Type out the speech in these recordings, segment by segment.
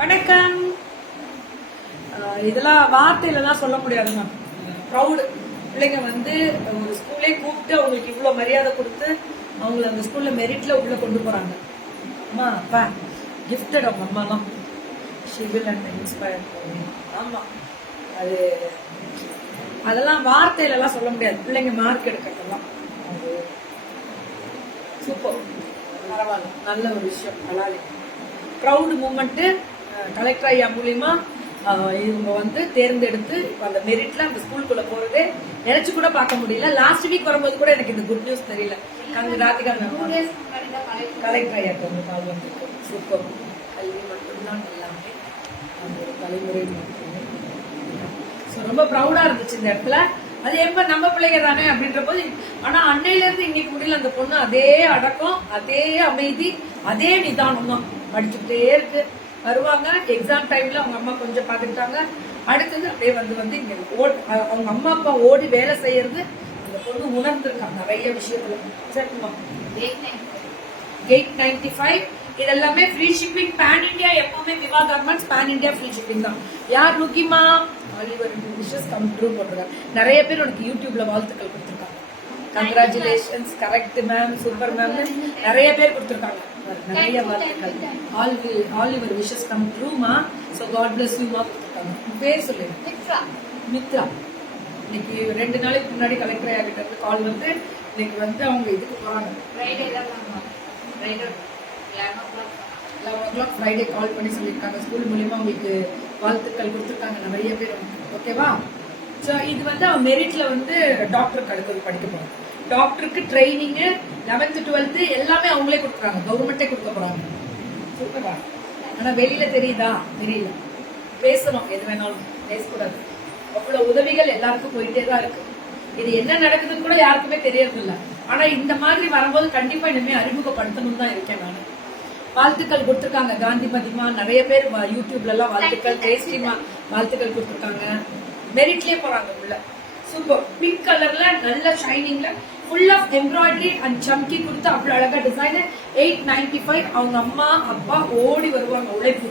வணக்கம். இதெல்லாம் வார்த்தையில தான் சொல்ல முடியாதுங்க. ப்ரௌடு. பிள்ளைங்க வந்து ஒரு ஸ்கூல்லே கூப்பிட்டு அவங்களுக்கு இவ்வளவு மரியாதை கொடுத்து அவங்களை அந்த ஸ்கூல்ல மெரிட்ல உள்ள கொண்டு போறாங்க. அம்மா அப்பா கிஃப்டட் அவங்க அம்மாலாம் ஷிவில் அண்ட் இன்ஸ்பயர். ஆமா, அது அதெல்லாம் வார்த்தையில எல்லாம் சொல்ல முடியாது. பிள்ளைங்க மார்க் எடுக்கிறதெல்லாம் அது சூப்பர், பரவாயில்ல, நல்ல ஒரு விஷயம். கலாலி ப்ரௌட் மூமெண்ட். கலெக்டர் ஐயா மூலியமா இவங்க வந்து தேர்ந்தெடுத்து இப்ப அந்த மெரிட்ல அந்த ஸ்கூலுக்குள்ள போறதே நினைச்சு கூட பார்க்க முடியல. லாஸ்ட் வீக் வரும்போது கூட எனக்கு இந்த குட் நியூஸ் தெரியல. ராதிகா கலெக்டர் ஐயா வந்து கால் வந்திருக்கு. சூப்பர். கல்வி மட்டும்தான் எல்லாமே, அந்த ஒரு தலைமுறை மட்டுமே. ரொம்ப ப்ரௌடா இருந்துச்சு இந்த இடத்துல. அது எப்ப நம்ம பிள்ளைங்க தானே அப்படின்ற போது. ஆனா அன்னையில இருந்து இன்னைக்கு முடியல அந்த பொண்ணு அதே அடக்கம், அதே அமைதி, அதே நிதானம் தான். படிச்சுட்டே இருக்கு. வருவாங்க எக்ஸாம் டைம்ல அவங்க அம்மா கொஞ்சம் பாத்துக்கிட்டாங்க. அடுத்தது அப்படியே வந்து இங்க அவங்க அம்மா அப்பா ஓடி வேலை செய்யறது அந்த பொண்ணு உணர்ந்திருக்காங்க நிறைய விஷயத்துல. சரிமா, 895 இதெல்லாமே ஃப்ரீ ஷிப்பிங். பேன் இண்டியா எப்பவுமே Viva garments pan India free shipping தான். யார் லுக்கிமா ஆலிவர் விஷஸ் கம் ட்ரூ போட்டிருக்காங்க. நிறைய பேர் உனக்கு யூடியூப்ல வாழ்த்துக்கள் கொடுத்திருக்காங்க. Congratulations, correct ma'am, super ma'am, நிறைய பேர் கொடுத்திருக்காங்க. நிறைய வாழ்த்துக்கள். ஆலிவர் விஷஸ் கம் ட்ரூமா. சோ காட் பிளஸ் யூ மா கொடுத்திருக்காங்க. பேர் சொல்லு. மித்ரா. இன்னைக்கு 2 நாளைக்கு முன்னாடி கலெக்டர் ஐயா கிட்ட இருந்து கால் வந்து இன்னைக்கு வந்து அவங்க இதுக்கு போறாங்க. ஃப்ரைடே 11 ஃப்ரைடே கால் பண்ணி சொல்லியிருக்காங்க. ஸ்கூல் மூலியமா அவங்களுக்கு வாழ்த்துக்கள் கொடுத்துருக்காங்க நிறைய பேர். ஓகேவா? ஸோ இது வந்து அவன் மெரிட்ல வந்து டாக்டருக்கு அடுத்தது படிக்க போறாங்க. டாக்டருக்கு ட்ரைனிங் 11th 12th எல்லாமே அவங்களே கொடுக்குறாங்க. கவர்மெண்டே கொடுக்க போறாங்க. சூப்பரா. ஆனா வெளியில தெரியுதா? தெரியல. பேசணும், எது வேணாலும் பேசக்கூடாது. அவ்வளவு உதவிகள் எல்லாருக்கும் போயிட்டே தான் இருக்கு. இது என்ன நடக்குதுன்னு கூட யாருக்குமே தெரியறது இல்ல. ஆனா இந்த மாதிரி வரும்போது கண்டிப்பா இனிமே அறிமுகப்படுத்தணும் தான் இருக்கேன் நான். வாழ்த்துக்கள் கொடுத்திருக்காங்க. காந்தி மதிமா நிறைய பேர் யூடியூப்ல எல்லாம் வாழ்த்துக்கள், டேஸ்டிமா வாழ்த்துக்கள் கொடுத்திருக்காங்க. மெரிட்லயே போறாங்க உள்ள. சூப்பர். பிங்க் கலர்ல நல்ல ஷைனிங்ல ஃபுல் ஆஃப் எம்ப்ராய்டரி அண்ட் சம்கி கொடுத்து அவ்வளவு அழகா டிசைன். 895. அவங்க அம்மா அப்பா ஓடி வருவாங்க. உழைப்பு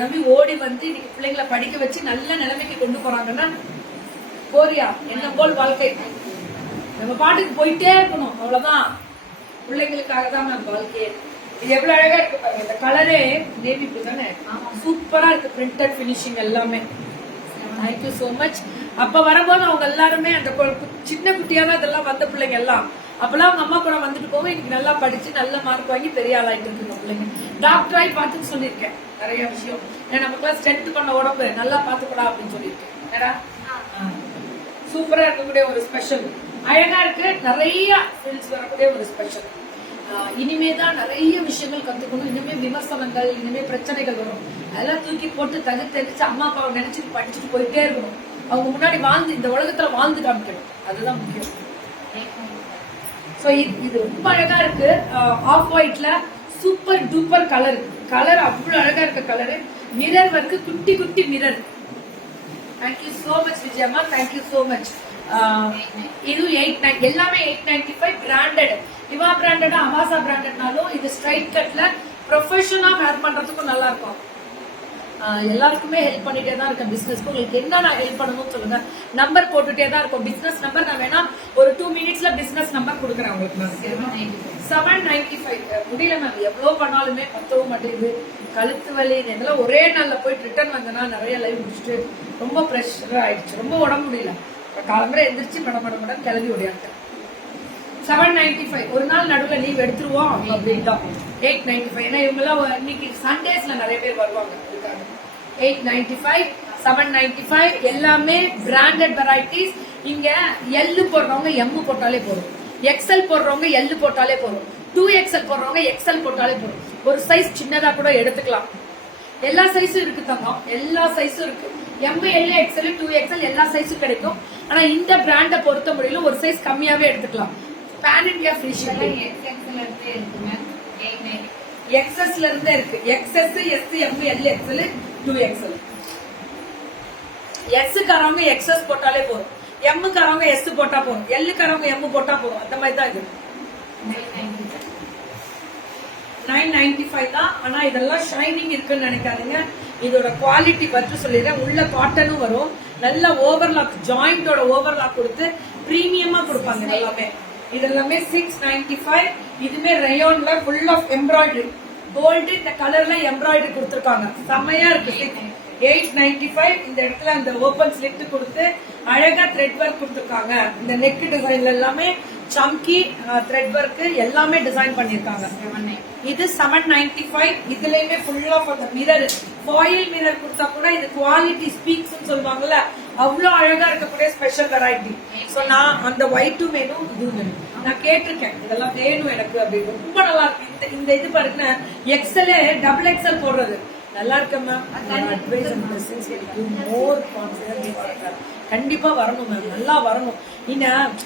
நம்பி ஓடி வந்து இன்னைக்கு பிள்ளைங்களை படிக்க வச்சு நல்ல நிலைமைக்கு கொண்டு போறாங்கன்னா போரியா என்ன போல் வாழ்க்கை. நம்ம பாட்டுக்கு போயிட்டே இருக்கணும், அவ்வளவுதான். பிள்ளைங்களுக்காக தான் நம்ம வாழ்க்கையே. இது எவ்வளவு அழகா இருக்கு பாருங்க. இந்த கலரே நேவி ப்ளூ தானே, சூப்பரா இருக்கு. பிரிண்டட் பினிஷிங் எல்லாமே. Thank you so much. அப்ப வரும்போது அவங்க எல்லாருமே அந்த சின்ன குட்டியா தான் இதெல்லாம் வந்த பிள்ளைங்க எல்லாம். அப்பெல்லாம் அவங்க அம்மா கூட வந்துட்டு போவோம். இன்னைக்கு நல்லா படிச்சு நல்ல மார்க் வாங்கி பெரிய ஆளாயிட்டு இருக்குங்க பிள்ளைங்க. டாக்டர் ஆகி பார்த்துன்னு சொல்லியிருக்கேன் நிறைய விஷயம். நமக்குலாம் ஸ்ட்ரென்த் பண்ண உடம்பு நல்லா பாத்துக்கூடா அப்படின்னு சொல்லியிருக்கேன். சூப்பரா இருக்கக்கூடிய ஒரு ஸ்பெஷல். அழகா இருக்கு. நிறைய ஃபீல்ட்ஸ் வரக்கூடிய ஒரு ஸ்பெஷல். இனிமேதான் நிறைய விஷயங்கள் கத்துக்கணும். இனிமே விமர்சனங்கள், இனிமே பிரச்சனைகள் வரும். அதெல்லாம் தூக்கி போட்டு தகுத்தெரிச்சு அம்மா அப்பாவை நினைச்சிட்டு படிச்சுட்டு போயிட்டே இருக்கணும். அவங்க முன்னாடி வாழ்ந்து இந்த உலகத்துல வாழ்ந்து காமிக்கணும். அதுதான் முக்கியம். இது ரொம்ப அழகா இருக்கு. ஆஃப் ஒயிட்ல சூப்பர் டூப்பர் கலர். கலர் அவ்வளவு அழகா இருக்க கலரு. மிரர் ஒர்க்கு, குட்டி குட்டி mirror. Thank you so much Vijayamma, thank you so much. இது 89 எல்லாமே 895 பிராண்டட். இவா பிராண்டட், அவாசா பிராண்டட்னாலும் இது ஸ்ட்ரைட் கட்ல ப்ரொஃபஷனலா வேர் பண்றதுக்கும் நல்லா இருக்கும். எல்லாருக்குமே ஹெல்ப் பண்ணிட்டே தான் இருக்கேன். பிசினஸ்க்கு உங்களுக்கு என்ன நான் ஹெல்ப் பண்ணணும்னு சொல்லுங்க. நம்பர் போட்டுட்டே தான் இருக்கும். பிசினஸ் நம்பர் நான் வேணா ஒரு 2 மினிட்ஸ்ல பிசினஸ் நம்பர் கொடுக்குறேன் உங்களுக்கு. 795 முடியல மேம், எவ்வளவு பண்ணாலுமே பத்தவும் மாட்டேங்குது. கழுத்து வலி இதெல்லாம் ஒரே நாள்ல போயிட்டு ரிட்டர்ன் வந்தேன்னா நிறைய லைவ் முடிச்சுட்டு ரொம்ப ப்ரெஷர் ஆயிடுச்சு. ரொம்ப உடம்பு முடியல. காலம்பரை எந்திரிச்சு மட கிளம்பி ஓடியாட்டேன். 795 ஒரு நாள் நடுவுல லீவ் எடுத்துருவோம் அப்படின்ட்டான். 895 ஏன்னா இவங்க எல்லாம் இன்னைக்கு சண்டேஸ்ல நிறைய பேர் வருவாங்க. 895 795 எல்லாமே பிராண்டட் வெரைட்டிஸ். இங்க எல் போடுறவங்க எம் போட்டாலே போதும். எக்ஸ்எல் போடுறவங்க எல் போட்டாலே போதும். 2XL போடுறவங்க எக்ஸ்எல் போட்டாலே போதும். ஒரு சைஸ் சின்னதா கூட எடுத்துக்கலாம். எல்லா சைஸும் இருக்கு தங்கம், எல்லா சைஸும் இருக்கு. எம், எல், எக்ஸ்எல், 2XL எல்லா சைஸும் கிடைக்கும். ஆனா இந்த பிராண்ட பொறுத்த முடியல ஒரு சைஸ் கம்மியாவே எடுத்துக்கலாம். Pan India free shipping. எக்ஸ்எஸ்ல இருந்தே இருக்கு. XS, S, M, L, XL, 2XL. S காரவங்க எக்ஸ்எஸ் போட்டாலே போதும். எம் காரவங்க எஸ் போட்டா போதும். எல் காரவங்க எம் போட்டா போதும். அந்த மாதிரி தான் இது. 995 தான். ஆனா இதெல்லாம் ஷைனிங் இருக்குன்னு நினைக்காதீங்க. இதோட குவாலிட்டி பற்றி சொல்லிடுறேன். உள்ள காட்டனும் வரும், நல்ல ஓவர்லாக், ஜாயிண்டோட ஓவர்லாக் கொடுத்து பிரீமியமா கொடுப்பாங்க. இதெல்லாமே 695. இதுமே ரயோன்ல ஃபுல் ஆஃப் எம்ப்ராய்டரி, கோல்டு இந்த கலர்ல எம்ப்ராய்டரி கொடுத்துருக்காங்க. செம்மையா இருக்கு. 895. இந்த இடத்துல அந்த ஓபன் ஸ்லிட் கொடுத்து அழகா த்ரெட் ஒர்க் கொடுத்துருக்காங்க. இந்த நெக் டிசைன்ல எல்லாமே சம்கி த்ரெட் ஒர்க் எல்லாமே டிசைன் பண்ணிருக்காங்க. இது 795. இதுலயுமே ஃபுல் ஆஃப் அந்த மிரர், ஃபாயில் மிரர் கொடுத்தா கூட இது குவாலிட்டி ஸ்பீக்ஸ் சொல்லுவாங்கல்ல, அவ்வளவு அழகா இருக்கக்கூடிய ஸ்பெஷல் வெரைட்டி. சோ நான் அந்த ஒயிட்டும் வேணும், இதுவும் வேணும். நான் கேட்டிருக்கேன் இதெல்லாம் வேணும் எனக்கு அப்படின்னு. ரொம்ப நல்லா இருக்கு. இந்த இது பாருங்க, எக்ஸல் டபுள் எக்ஸல் போடுறது நல்லா இருக்கு மேம். கண்டிப்பா வரணும் மேம், நல்லா வரணும்.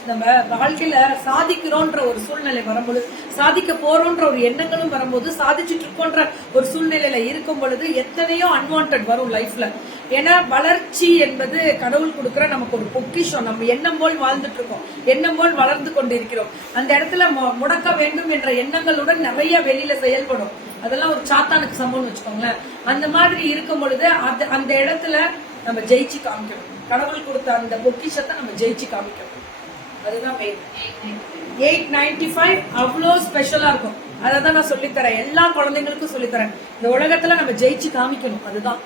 நம்ம வாழ்க்கையில சாதிக்கிறோன்ற ஒரு சூழ்நிலை வரும்போது, சாதிக்க போறோன்ற ஒரு எண்ணங்களும் வரும்போது, சாதிச்சுட்டு இருக்கோன்ற ஒரு சூழ்நிலையில இருக்கும் பொழுது எத்தனையோ அன்வான்ட் வரும் லைஃப்ல. ஏன்னா வளர்ச்சி என்பது கடவுள் கொடுக்கிற நமக்கு ஒரு பொக்கிஷம். நம்ம எண்ணம் போல் வாழ்ந்துட்டு இருக்கோம், எண்ணம் போல் வளர்ந்து கொண்டு இருக்கிறோம். அந்த இடத்துல முடக்க வேண்டும் என்ற எண்ணங்களுடன் நிறைய வெளியில செயல்படும். அதெல்லாம் ஒரு சாத்தானுக்கு சம்பவம் வச்சுக்கோங்களேன். அந்த மாதிரி இருக்கும் பொழுது அந்த இடத்துல நம்ம ஜெயிச்சு காமிக்கணும். கடவுள் கொடுத்த அந்த பொக்கிஷத்தை நம்ம ஜெயிச்சு காமிக்கணும். அதுதான் 895 அவ்வளோ ஸ்பெஷலா இருக்கும். அதான் நான் சொல்லித்தரேன், எல்லா குழந்தைங்களுக்கும் சொல்லித்தரேன். இந்த உலகத்துல நம்ம ஜெயிச்சு காமிக்கணும். அதுதான்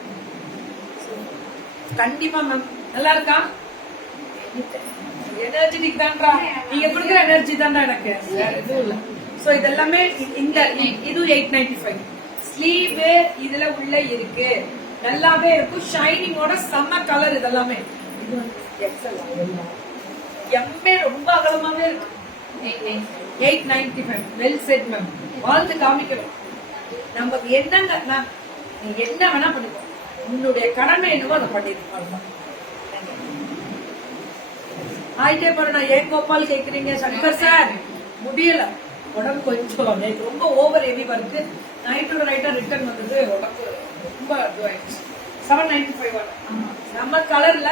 கண்டிப்பா மேம். நல்லா இருக்கா? எனர்ஜெட்டிக் தான்டா நீங்க கொடுக்குற எனர்ஜி தான்டா எனக்கு, வேற எதுவும் இல்ல. சோ இதெல்லாமே இந்த இது 895. ஸ்லீவ் இதுல உள்ள இருக்கு, நல்லாவே இருக்கும். ஷைனிங்கோட செம்ம கலர். இதெல்லாமே எம்மே ரொம்ப அகலமாவே இருக்கு. 895 வெல் செட் மேம். வாழ்ந்து காமிக்கணும். நமக்கு என்னங்க மேம், நீ என்ன வேணா பண்ணிக்கோ, உன்னுடைய கடமை என்னவோ அதை பண்ணிருப்பாங்க. ஆயிட்டே போறேன். ஏன் கோபால் கேக்குறீங்க? சங்கர் சார் முடியல, உடம்பு கொஞ்சம் நேற்று ரொம்ப ஓவர் ஹெவி ஒர்க்கு. நைட்டோட நைட்டா ரிட்டர்ன் வந்தது, உடம்பு ரொம்ப இதுவாயிடுச்சு. 795 நம்ம கலர்ல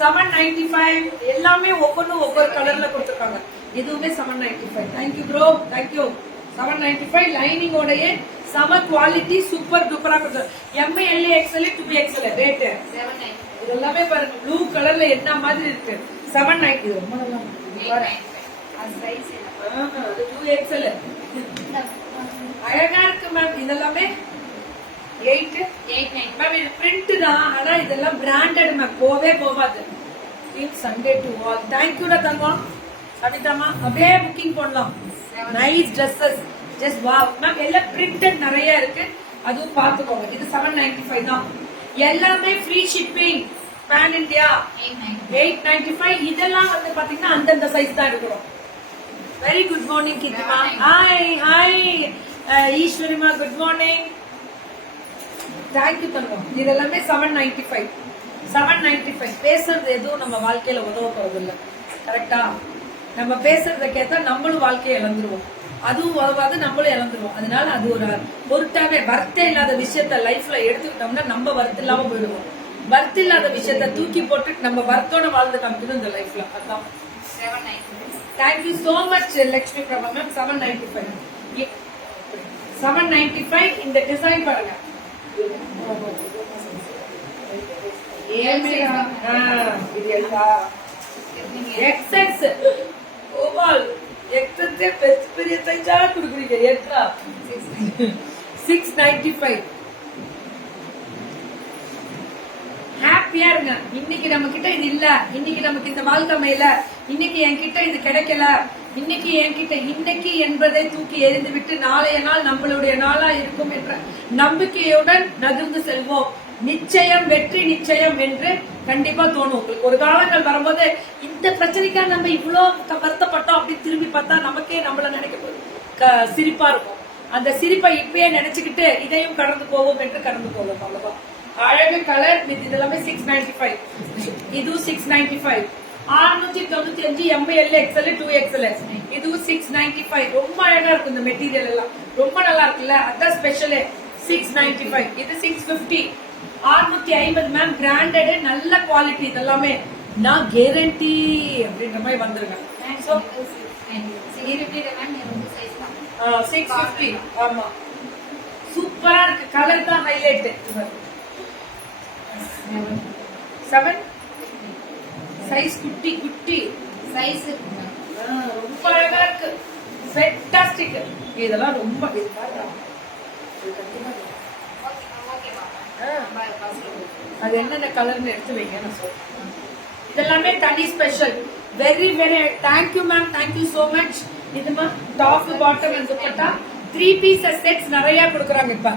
795 எல்லாமே ஒவ்வொன்றும் ஒவ்வொரு கலர்ல கொடுத்துருக்காங்க. இதுவுமே 795. Thank you bro, thank you. 795 லைனிங்கோடய சம குவாலிட்டி, சூப்பர் டூப்பரா கொடுத்து. ML XL 2XL ரேட் இதெல்லாமே பாருங்க. ப்ளூ கலர்ல என்ன மாதிரி இருக்கு. 790 ரொம்ப நல்லா அது 2XL அழகா இருக்கு மேம். இதெல்லாமே 889 மேம். இது பிரிண்ட் தான், ஆனா இதெல்லாம் பிராண்டட் மேம், போவே போவாது. Sunday to all. தேங்க்யூடா தங்கம். அப்படிட்டாமா அப்படியே புக்கிங் பண்ணலாம். Nice dresses, just wow ma'am. எல்லாம் பிரிண்டட் நிறைய இருக்கு, அதுவும் பாத்துக்கோங்க. இது 795 தான். எல்லாமே ஃப்ரீ ஷிப்பிங் பேன் இந்தியா. 895. இதெல்லாம் வந்து பாத்தீங்கன்னா அந்தந்த சைஸ் தான் எடுக்கிறோம். வெரி குட் மார்னிங் கித்திமா. ஹாய் ஹாய் ஈஸ்வரிமா, குட் மார்னிங். தேங்க்யூ தங்கம். இதெல்லாமே 795. 795. பேசுறது எதுவும் நம்ம வாழ்க்கையில உதவ போறது இல்ல, கரெக்டா? நம்ம பேசுறத கேட்டா நம்மளும் வாழ்க்கையை இழந்துருவோம், அதுவும் உதவாது, நம்மளும் இழந்துருவோம். அதனால அது ஒரு பொருட்டாவே வர்த்தே இல்லாத விஷயத்த லைஃப்ல எடுத்துக்கிட்டோம்னா நம்ம வருத்தம் இல்லாம போயிடுவோம். வருத்தம் இல்லாத விஷயத்த தூக்கி போட்டு நம்ம வருத்தோட வாழ்ந்து காமிக்கணும் இந்த லைஃப்ல. அதான் 795. Thank you so much Lakshmi Prabha ma'am. 795. 795. இந்த டிசைன் பாருங்க. எக்ஸஸ் ஓவால் எக்ஸஸ் பெரிய சைஸா கொடுக்குறீங்க. எக்ஸ்ட்ரா 695. ஹாப்பியா இருங்க. இன்னைக்கு நம்ம கிட்ட இது இல்ல, இன்னைக்கு நமக்கு இந்த வாழ்க்கை மேல, இன்னைக்கு என்கிட்ட இது கிடைக்கல, இன்னைக்கு என்கிட்ட, இன்னைக்கு என்பதை தூக்கி எறிந்து விட்டு நாளைய நாள் நம்மளுடைய நாளா இருக்கும் என்ற நம்பிக்கையுடன் நகர்ந்து செல்வோம். நிச்சயம் வெற்றி நிச்சயம் என்று கண்டிப்பா தோணும் உங்களுக்கு. ஒரு காலங்கள் வரும்போது இந்த பிரச்சனைக்கா நம்ம இவ்வளவு வருத்தப்பட்டோம் அப்படின்னு திரும்பி பார்த்தா நமக்கே நம்மள நினைக்க போது சிரிப்பா இருக்கும். அந்த சிரிப்பை இப்பயே நினைச்சுக்கிட்டு இதையும் கடந்து போவோம் என்று கடந்து போவோம். அவ்வளவுதான். அழகு கலர். இதெல்லாமே 695. இதுவும் 695. 695 ML XL 2XL. இதுவும் 695. ரொம்ப அழகா இருக்கும் இந்த மெட்டீரியல் எல்லாம், ரொம்ப நல்லா இருக்குல்ல, அதான் ஸ்பெஷல். 695. இது 650. 650 மேம். பிராண்டட், நல்ல குவாலிட்டி. இதெல்லாமே நான் கேரண்டி அப்படின்ற மாதிரி வந்துருங்க. 650. ஆமா, சூப்பரா இருக்கு. கலர் தான் ஹைலைட். 7 சைஸ், குட்டி குட்டி சைஸ் ரொம்ப அழகா இருக்கு. ஃபென்டாஸ்டிக். இதெல்லாம் ரொம்ப அது என்னென்ன கலர்னு எடுத்து வைங்க, நான் சொல்றேன். இதெல்லாமே தனி special. Very very thank you ma'am, thank you so much. இதுமா top bottom dupatta 3 piece sets நிறைய கொடுக்குறாங்க இப்ப.